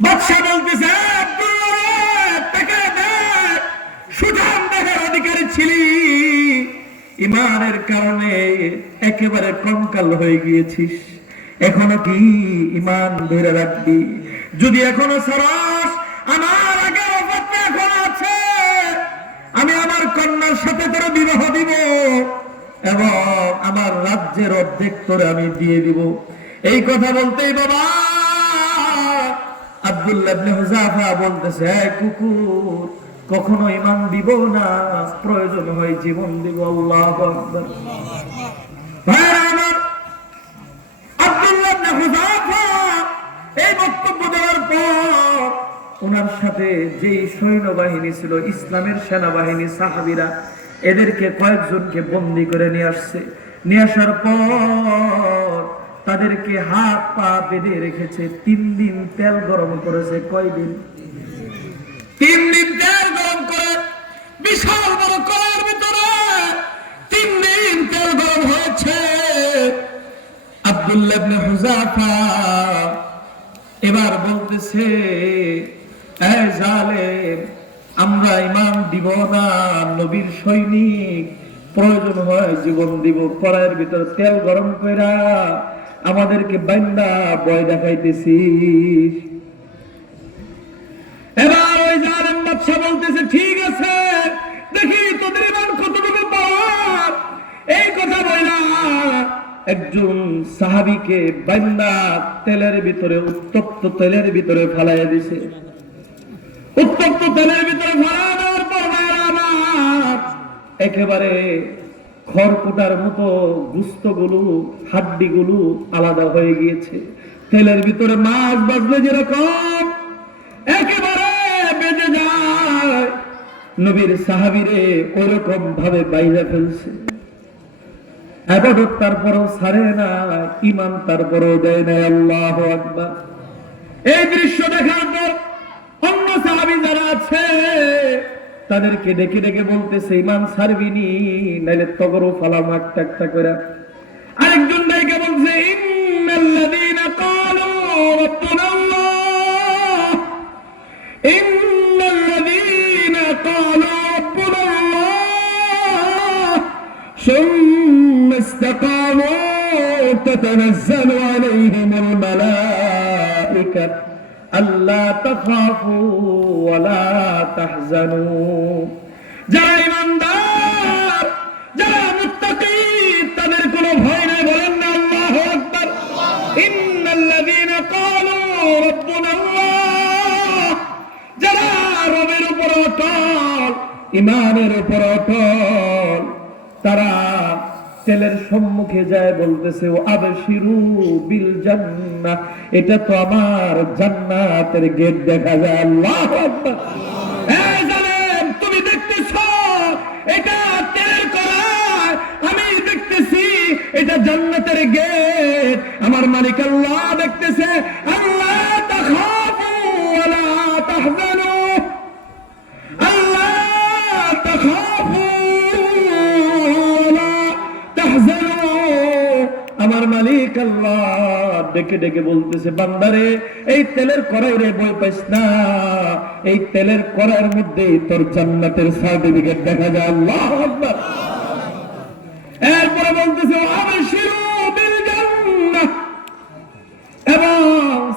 বাদশা বলতেছে, আব্দুল্লাহ রে, তাকে দেখ, সুঠাম দেহের অধিকারী ছিলি, ইমানের কারণে একেবারে কঙ্কাল হয়ে গিয়েছিস, এখনো কি ইমান ধরে রাখবি? যদি এখনো সারাস, আমার আগের অপেক্ষা এখন আছে, আমি আমার কন্যার সাথে তোর বিবাহ দিব এবং আমার রাজ্যের অর্ধেক তোরে আমি দিয়ে দিব। এই কথা বলতেই বাবা আব্দুল্লাহ ইবনে হুযাফা বলতেছে, কুকুর, কখনো ঈমান দিব না, প্রয়োজন হয় জীবন দিব। আল্লাহু আকবার। ভাইরা আমার, আব্দুল্লাহ ইবনে হুযাফা এই বক্তব্য দেওয়ার পর ওনার সাথে যেই সৈন্যবাহিনী ছিল, ইসলামের সেনাবাহিনী, সাহাবীরা, এদেরকে কয়েকজনকে বন্দী করে নিয়ে আসছে। নিয়ে আসার পর তাদেরকে হাত পা বেঁধে রেখেছে। 3 দিন তেল গরম করেছে। কয়দিন? 3 দিন তেল গরম করে বিশাল বড় কড়াইয়ের ভিতরে 3 দিন তেল গরম হয়েছে। আব্দুল্লাহ ইবনে হুযাফা এবার বলতেছে, এ জালেম, আমরা ঈমান দিব না, নবীর সৈনিক, প্রয়োজন হয় জীবন দিব। কড়াইয়ের ভিতরে তেল গরম কইরা আমাদেরকে বান্দা ভয় দেখাইতেছিস। এবার ওই জালেম বাদশা বলতেছে, ঠিক আছে, দেখি তোদের ঈমান কতটুকু পাওয়ার। এই কথা বইলা একজন সাহাবীকে বান্দা তেলের ভিতরে, উত্তপ্ত তেলের ভিতরে ফালাইয়া দিছে। উত্তপ্ত তেলের ভিতরে ফালাইয়া দেওয়ার পর আমার একেবারে খড়কুটার মতো গুস্তগুলো, হাড্ডিগুলো আলাদা হয়ে গিয়েছে। তেলের ভিতরে মাছ বাজলে যেরকম একেবারে বেজে যায়, নবীর সাহাবীরে ওরকম ভাবে বাইরে ফেলছে। ইবাদত তারপরও ছাড়ে না, ঈমান তারপরও দেয় না। আল্লাহু আকবার। এই দৃশ্য দেখার পর অন্য সাহাবী যারা আছে তাদেরকে ডেকে ডেকে বলতেছে, ঈমান ছাড়বি নি, নাইলে তগরও ফালাম একটা একটা করে। আরেকজন ডেকে বলছে, ইন্নাল্লাযীনা ক্বালু রাব্বুনা আল্লাহ, ইন্নাল্লাযীনা ক্বালু রাব্বুনা আল্লাহ সুম্মা ইসতাকামু তাতানাজ্জালু আলাইহিমুল মালায়েকা আল্লাহ তাখাফু ওয়ালা তাহজানু। যারা ঈমানদার, যারা মুত্তাকী, তাদের কোনো ভয় নাই। বলেন না আল্লাহু আকবার। ইন্নাল্লাযীনা ক্বালু রাব্বুনা আল্লাহ, যারা রবের উপর অটল, ঈমানের উপর অটল, তারা তেলের সম্মুখে যায় বলতেছে, ও আবশিরু বিল জান্নাহ, এটা তো আমার জান্নাতের গেট দেখা যায়। আল্লাহু আকবার। এই জানেন, তুমি দেখতেছো এটা তেলের কড়াই, আমি দেখতেছি এটা জান্নাতের গেট। আমার মালিক আল্লাহ দেখতেছে। আল্লাহ তাখাফু ওয়ালা তাহজানু, আল্লাহ তাখাফু আমার মালিক আল্লাহ ডেকে ডেকে বলতেছে, বান্দারে, এই তেলের কড়াই রে ভয় পাইস না, এই তেলের কড়াইয়ের মধ্যে তোর জান্নাতের সার্টিফিকেট দেখা যায়। আল্লাহু আকবার। এরপরে বলতেছে, আবশিরু বিল জান্নাহ, এবং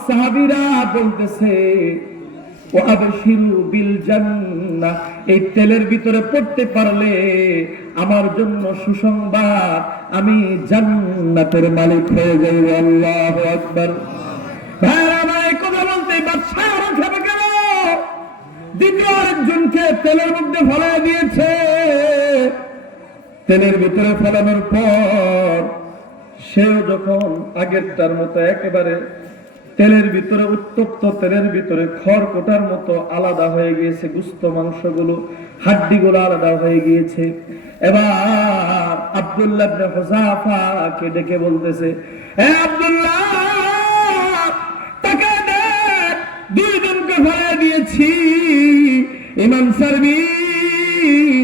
সাহাবীরা বলতেছে, ও আবশিরু বিল জান্নাহ, এই তেলের ভিতরে পড়তে পারলে আমার জন্য সুসংবাদ, আমি জান্নাতের মালিক হয়ে যাই। আল্লাহু আকবার। ভাইরা আমার, এই কথা বলতে বাদশা খেপে গেল। দ্বিতীয় আরেকজনকে তেলের মধ্যে ফেলাই দিয়েছে। তেলের ভিতরে ফেলানোর পর সেও যখন আগেরটার মতো একেবারে তেলের ভিতরে, উত্তপ্ত তেলের ভিতরে খড়কুটার মতো আলাদা হয়ে গিয়েছে, গুস্ত মাংসগুলো, হাড্ডিগুলো আলাদা হয়ে গিয়েছে। এবার আব্দুল্লাহ ইবনে হুযাফাকে ডেকে বলতেছে, হে আব্দুল্লাহ, তাকে দেখ, 2 জনকে ফেলাই দিয়েছি, ঈমান ছাড়বি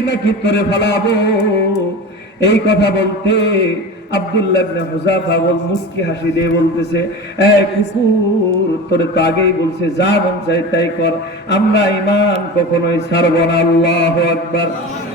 নাকি তোরে ফেলাবো? এই কথা বলতে আব্দুল্লাহ ইবনে হুযাফা মুস্কি হাসি দিয়ে বলতেছে, এই কুকুর, তোরে তো আগেই বলছে যা মন চাই তাই কর, আমরা ঈমান কখনোই ছাড়ব না। আল্লাহু আকবার।